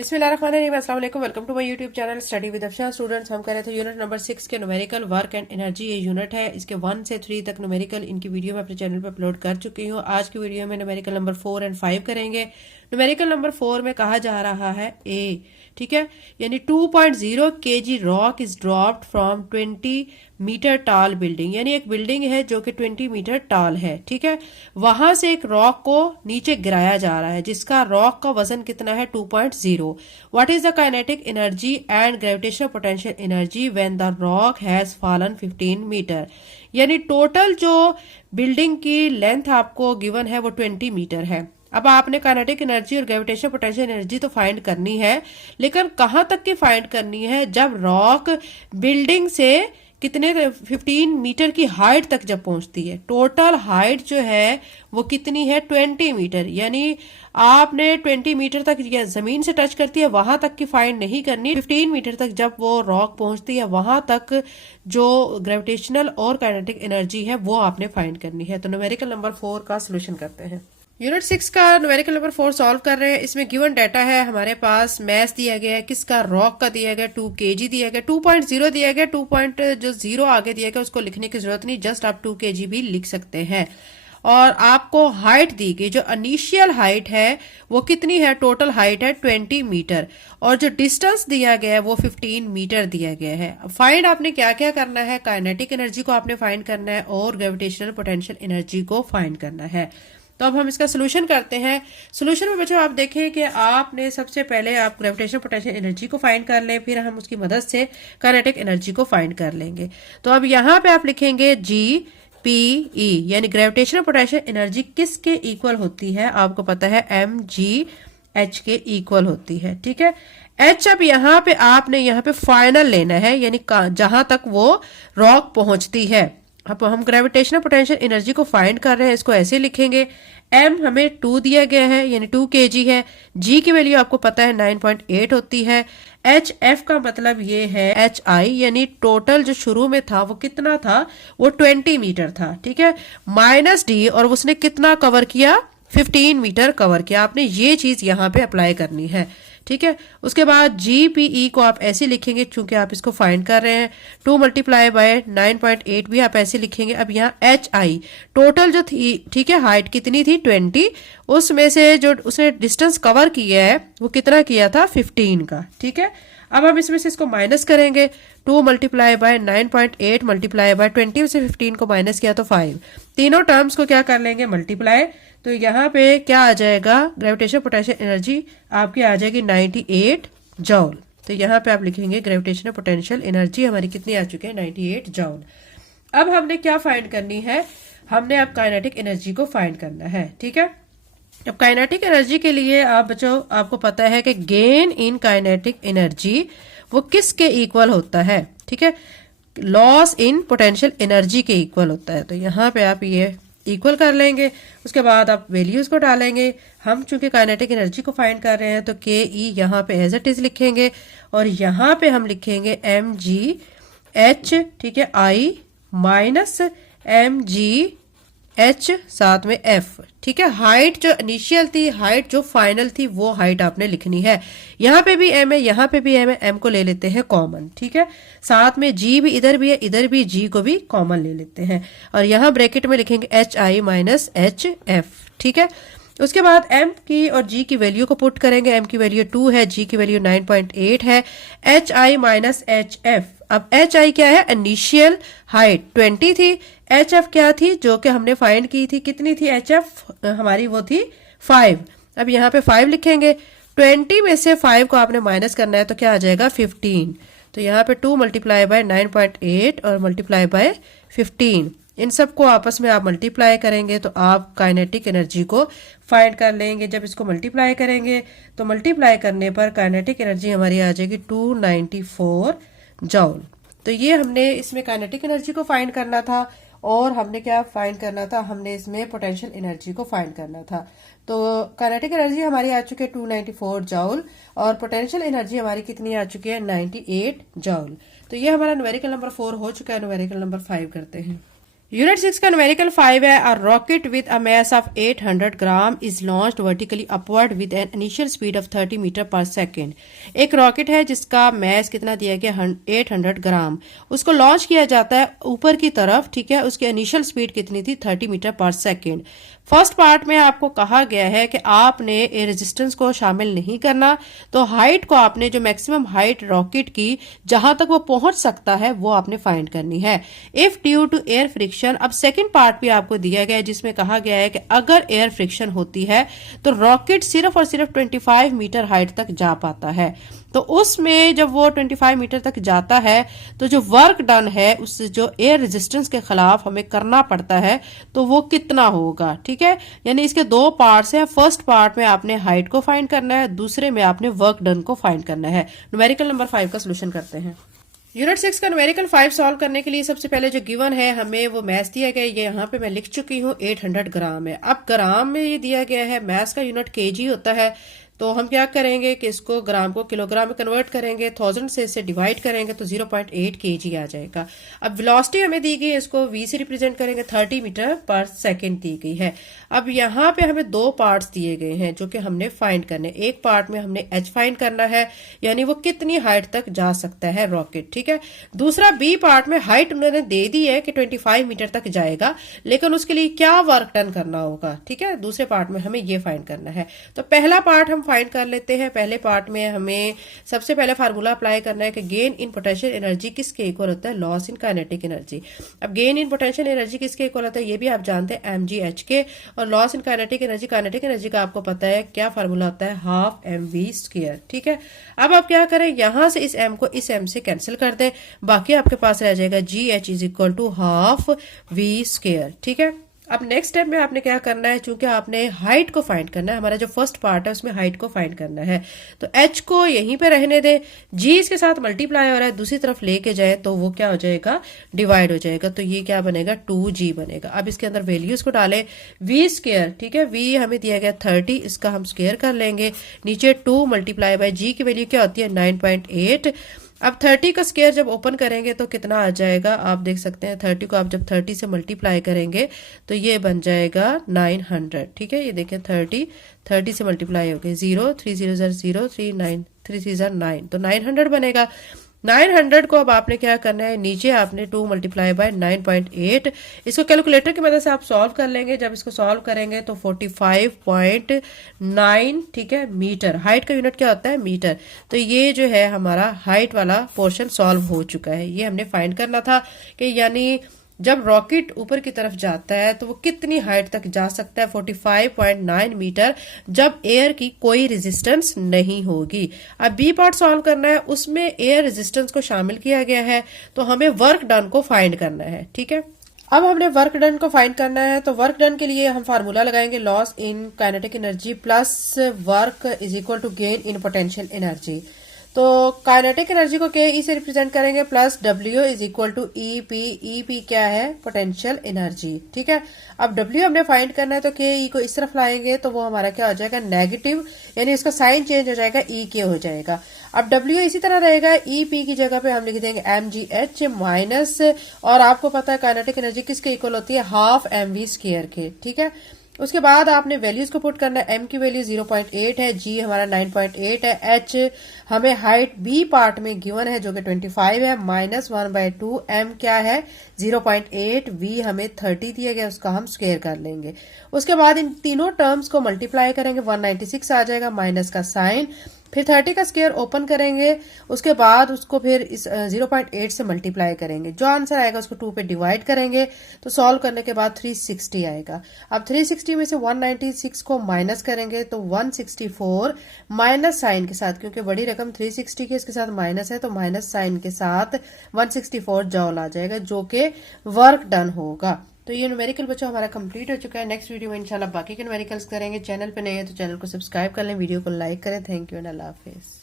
बिस्मिल्लाहिर्रहमानिर्रहीम, अस्सलाम वालेकुम। Welcome to my YouTube channel study with Afsha. Students, हम कर रहे थे यूनिट नंबर 6 के न्यूमेरिकल वर्क एंड एनर्जी। ये यूनिट है, इसके 1 से 3 तक न्यूमेरिकल इनकी वीडियो मैं अपने चैनल पर अपलोड कर चुकी हूँ। आज की वीडियो में न्यूमेरिकल नंबर 4 एंड 5 करेंगे। न्यूमेरिकल नंबर 4 में कहा जा रहा है ए, ठीक है, यानी 2.0 kg rock is dropped from 20 meter tall building, यानी एक बिल्डिंग है जो कि 20 मीटर टाल है, ठीक है। वहां से एक रॉक को नीचे गिराया जा रहा है जिसका रॉक का वजन कितना है 2.0। What is the kinetic energy and gravitational potential energy when the rock has fallen 15 meter. यानी टोटल जो बिल्डिंग की लेंथ आपको गिवन है वो 20 मीटर है। अब आपने काइनेटिक एनर्जी और ग्रेविटेशनल पोटेंशियल एनर्जी तो फाइंड करनी है, लेकिन कहां तक की फाइंड करनी है? जब रॉक बिल्डिंग से कितने 15 मीटर की हाइट तक जब पहुंचती है। टोटल हाइट जो है वो कितनी है 20 मीटर, यानी आपने 20 मीटर तक या जमीन से टच करती है वहां तक की फाइंड नहीं करनी। 15 मीटर तक जब वो रॉक पहुंचती है वहां तक जो ग्रेविटेशनल और काइनेटिक एनर्जी है वो आपने फाइंड करनी है। तो न्यूमेरिकल नंबर 4 का सोल्यूशन करते हैं। यूनिट 6 का न्यूमेरिकल नंबर 4 सॉल्व कर रहे हैं। इसमें गिवन डाटा है हमारे पास, मैथ दिया गया है, किसका रॉक का दिया गया 2 kg दिया गया, 2.0 दिया गया, 2.0 आगे दिया गया उसको लिखने की जरूरत नहीं, जस्ट आप 2 kg भी लिख सकते हैं। और आपको हाइट दी गई, जो इनिशियल हाइट है वो कितनी है? टोटल हाइट है 20 मीटर और जो डिस्टेंस दिया गया है वो 15 मीटर दिया गया है। फाइंड आपने क्या क्या करना है? काइनेटिक एनर्जी को आपने फाइंड करना है और ग्रेविटेशनल पोटेंशियल एनर्जी को फाइंड करना है। तो अब हम इसका सोल्यूशन करते हैं। सोल्यूशन में बच्चों आप देखें कि आपने सबसे पहले आप ग्रेविटेशनल पोटेंशियल एनर्जी को फाइंड कर लें, फिर हम उसकी मदद से काइनेटिक एनर्जी को फाइंड कर लेंगे। तो अब यहाँ पे आप लिखेंगे GPE, यानी ग्रेविटेशनल पोटेंशियल एनर्जी किसके इक्वल होती है? आपको पता है mgh के इक्वल होती है, ठीक है। H अब यहाँ पे आपने यहाँ पे फाइनल लेना है, यानी जहां तक वो रॉक पहुंचती है। अब हम ग्रेविटेशनल पोटेंशियल एनर्जी को फाइंड कर रहे हैं, इसको ऐसे लिखेंगे। m हमें 2 दिया गया है यानी 2 kg है। g की वैल्यू आपको पता है 9.8 होती है। hf का मतलब ये है hi, यानी टोटल जो शुरू में था वो कितना था? वो 20 मीटर था, ठीक है। माइनस d, और उसने कितना कवर किया? 15 मीटर कवर किया। आपने ये चीज यहाँ पे अप्लाई करनी है, ठीक है। उसके बाद GPE को आप ऐसे लिखेंगे, चूंकि आप इसको फाइंड कर रहे हैं, 2 मल्टीप्लाई बाय 9.8 भी आप ऐसे लिखेंगे। अब यहाँ HI टोटल जो थी, ठीक है, हाइट कितनी थी 20, उसमें से जो उसने डिस्टेंस कवर किया है वो कितना किया था? 15 का, ठीक है। अब हम इसमें से इसको माइनस करेंगे। 2 मल्टीप्लाई बाय 9.8 मल्टीप्लाई बाय 20 में से 15 को माइनस किया तो 5। तीनों टर्म्स को क्या कर लेंगे? मल्टीप्लाई। तो यहाँ पे क्या आ जाएगा? ग्रेविटेशनल पोटेंशियल एनर्जी आपकी आ जाएगी 98 जॉल। तो यहाँ पे आप लिखेंगे ग्रेविटेशनल पोटेंशियल एनर्जी हमारी कितनी आ चुकी है? 98 जॉल। अब हमने क्या फाइंड करनी है? हमने अब काइनेटिक एनर्जी को फाइंड करना है, ठीक है। अब काइनेटिक एनर्जी के लिए आप बच्चों आपको पता है कि गेन इन काइनेटिक एनर्जी वो किसके इक्वल होता है? ठीक है, लॉस इन पोटेंशियल एनर्जी के इक्वल होता है। तो यहाँ पे आप ये इक्वल कर लेंगे। उसके बाद आप वैल्यूज को डालेंगे। हम चूंकि काइनेटिक एनर्जी को फाइंड कर रहे हैं तो के ई यहाँ पे एज इट इज लिखेंगे और यहाँ पे हम लिखेंगे mgh, ठीक है, I माइनस mgh साथ में f, ठीक है। हाइट जो इनिशियल थी, हाइट जो फाइनल थी, वो हाइट आपने लिखनी है। यहाँ पे भी m है, यहाँ पे भी m है, m को ले लेते हैं कॉमन, ठीक है। साथ में g भी इधर भी है, इधर भी g को भी कॉमन ले लेते हैं और यहाँ ब्रैकेट में लिखेंगे hi माइनस hf, ठीक है। उसके बाद m की और g की वैल्यू को पुट करेंगे। m की वैल्यू 2 है, g की वैल्यू 9.8 है। hi माइनस hf, अब hi क्या है? इनिशियल हाइट 20 थी। hf क्या थी? जो कि हमने फाइंड की थी, कितनी थी hf हमारी? वो थी 5। अब यहाँ पे 5 लिखेंगे। 20 में से 5 को आपने माइनस करना है तो क्या आ जाएगा? 15। तो यहाँ पे 2 मल्टीप्लाई बाय 9.8 और मल्टीप्लाई बाय 15, इन सबको आपस में आप मल्टीप्लाई करेंगे तो आप काइनेटिक एनर्जी को फाइंड कर लेंगे। जब इसको मल्टीप्लाई करेंगे तो मल्टीप्लाई करने पर काइनेटिक एनर्जी हमारी आ जाएगी 294 जॉल। तो ये हमने इसमें काइनेटिक एनर्जी को फाइंड करना था और हमने क्या फाइंड करना था? हमने इसमें पोटेंशियल एनर्जी को फाइंड करना था। तो काइनेटिक एनर्जी हमारी आ चुकी है 294 जॉल और पोटेंशियल एनर्जी हमारी कितनी आ चुकी है? 98 जॉल। तो ये हमारा न्यूमेरिकल नंबर 4 हो चुका है। न्यूमेरिकल नंबर 5 करते हैं। यूनिट 6 का न्यूमेरिकल 5 है। A rocket with a mass of 800 gram is launched vertically upward with an initial speed of 30 meter per second. एक रॉकेट है जिसका मास कितना दिया गया 800 ग्राम, उसको लॉन्च किया जाता है ऊपर की तरफ, ठीक है। उसकी इनिशियल स्पीड कितनी थी 30 meter per second. First part में आपको कहा गया है कि आपने ए रेजिस्टेंस को शामिल नहीं करना, तो हाइट को आपने जो मैक्सिमम हाइट रॉकेट की जहां तक वो पहुंच सकता है वो आपने फाइंड करनी है if due to air friction. अब सेकंड पार्ट भी आपको दिया गया है जिसमें कहा गया है कि अगर एयर फ्रिक्शन होती है तो रॉकेट सिर्फ और सिर्फ 25 मीटर हाइट तक जा पाता है। तो उसमें जब वो 25 मीटर तक जाता है तो जो वर्क डन है उस जो एयर रेजिस्टेंस के खिलाफ हमें करना पड़ता है तो वो कितना होगा, ठीक है। यानी इसके दो पार्ट्स हैं। फर्स्ट पार्ट में आपने हाइट को फाइंड करना है, दूसरे में आपने वर्क डन को फाइंड करना है। न्यूमेरिकल नंबर 5 का सोल्यूशन करते हैं। यूनिट 6 का न्यूमेरिकल 5 सॉल्व करने के लिए सबसे पहले जो गिवन है हमें वो मैथ दिया गया है, ये यहाँ पे मैं लिख चुकी हूँ 800 ग्राम है। अब ग्राम में ये दिया गया है, मैथ का यूनिट केजी होता है, तो हम क्या करेंगे कि इसको ग्राम को किलोग्राम में कन्वर्ट करेंगे, 1000 से इसे डिवाइड करेंगे तो 0.8 केजी आ जाएगा। अब वेलोसिटी हमें दी गई है, इसको v से रिप्रेजेंट करेंगे, 30 मीटर पर सेकेंड दी गई है। अब यहाँ पे हमें दो पार्ट्स दिए गए हैं जो कि हमने फाइंड करने। एक पार्ट में हमने h फाइंड करना है, यानी वो कितनी हाइट तक जा सकता है रॉकेट, ठीक है। दूसरा b पार्ट में हाइट उन्होंने दे दी है कि 25 मीटर तक जाएगा, लेकिन उसके लिए क्या वर्क डन करना होगा, ठीक है। दूसरे पार्ट में हमें ये फाइंड करना है। तो पहला पार्ट हम फाइंड कर लेते हैं। पहले पार्ट में हमें सबसे पहले फार्मूला अप्लाई करना है कि गेन इन पोटेंशियल एनर्जी किसके इक्वल होता है, लॉस इन काइनेटिक एनर्जी। अब गेन इन पोटेंशियल एनर्जी किसके इक्वल होता है ये भी आप जानते हैं, mgh के। और लॉस इन काइनेटिक एनर्जी का आपको पता है क्या फार्मूला होता है, हाफ mv², ठीक है। अब आप क्या करें, यहां से इस m को इस m से कैंसिल कर दें, बाकी आपके पास रह जाएगा gh is equal to half v², ठीक है। अब नेक्स्ट स्टेप में आपने क्या करना है, चूंकि आपने हाइट को फाइंड करना है, हमारा जो फर्स्ट पार्ट है उसमें हाइट को फाइंड करना है, तो h को यहीं पे रहने दें, g इसके साथ मल्टीप्लाई हो रहा है, दूसरी तरफ लेके जाए तो वो क्या हो जाएगा, डिवाइड हो जाएगा, तो ये क्या बनेगा 2g बनेगा। अब इसके अंदर वैल्यूज को डालें, v², ठीक है, v हमें दिया गया 30, इसका हम स्क्वायर कर लेंगे, नीचे 2 मल्टीप्लाई बाय g की वैल्यू क्या होती है 9.8। अब 30 का स्क्वायर जब ओपन करेंगे तो कितना आ जाएगा, आप देख सकते हैं 30 को आप जब 30 से मल्टीप्लाई करेंगे तो ये बन जाएगा 900, ठीक है। ये देखें 30 से मल्टीप्लाई हो गए, 0 3 0 0 3 9 3 3 9, तो 900 बनेगा। 900 को अब आपने क्या करना है, नीचे आपने 2 मल्टीप्लाई बाय 9.8, इसको कैलकुलेटर की मदद से आप सॉल्व कर लेंगे। जब इसको सॉल्व करेंगे तो 45.9, ठीक है, मीटर। हाइट का यूनिट क्या होता है, मीटर। तो ये जो है हमारा हाइट वाला पोर्शन सॉल्व हो चुका है। ये हमने फाइंड करना था कि यानी जब रॉकेट ऊपर की तरफ जाता है तो वो कितनी हाइट तक जा सकता है, 45.9 मीटर, जब एयर की कोई रेजिस्टेंस नहीं होगी। अब बी पार्ट सॉल्व करना है, उसमें एयर रेजिस्टेंस को शामिल किया गया है, तो हमें वर्क डन को फाइंड करना है, ठीक है। अब हमने वर्क डन को फाइंड करना है, तो वर्क डन के लिए हम फार्मूला लगाएंगे, loss in kinetic energy plus work is equal to gain in potential energy. तो काइनेटिक एनर्जी को के ई से रिप्रेजेंट करेंगे, plus W is equal to E P. E P क्या है, पोटेंशियल एनर्जी, ठीक है। अब डब्ल्यू हमने फाइंड करना है, तो के ई को इस तरफ लाएंगे तो वो हमारा क्या हो जाएगा, नेगेटिव, यानी इसका साइन चेंज हो जाएगा, ई के हो जाएगा। अब डब्ल्यू इसी तरह रहेगा, ई पी की जगह पे हम लिख देंगे mgh माइनस, और आपको पता है काइनेटिक एनर्जी किसके इक्वल होती है, हाफ mv² के, ठीक है। उसके बाद आपने वैल्यूज को पुट करना है, m की वैल्यू 0.8 है, g हमारा 9.8 है, h हमें हाइट b पार्ट में गिवन है जो कि 25 है, -1/2, m क्या है 0.8, v हमें 30 दिया गया, उसका हम स्क्वायर कर लेंगे। उसके बाद इन तीनों टर्म्स को मल्टीप्लाई करेंगे, 196 आ जाएगा, माइनस का साइन, फिर 30 का स्क्वायर ओपन करेंगे, उसके बाद उसको फिर इस 0.8 से मल्टीप्लाई करेंगे, जो आंसर आएगा उसको 2 पे डिवाइड करेंगे, तो सॉल्व करने के बाद 360 आएगा। अब 360 में से 196 को माइनस करेंगे तो 164 माइनस साइन के साथ, क्योंकि बड़ी रकम 360 के इसके साथ माइनस है, तो माइनस साइन के साथ 164 जॉल आ जाएगा, जो कि वर्क डन होगा। तो ये न्यूमेरिकल बच्चों हमारा कंप्लीट हो चुका है। नेक्स्ट वीडियो में इंशाल्लाह बाकी के न्यूमेरिकल्स करेंगे। चैनल पे नए हैं तो चैनल को सब्सक्राइब कर लें, वीडियो को लाइक करें। Thank you and Allah Hafiz.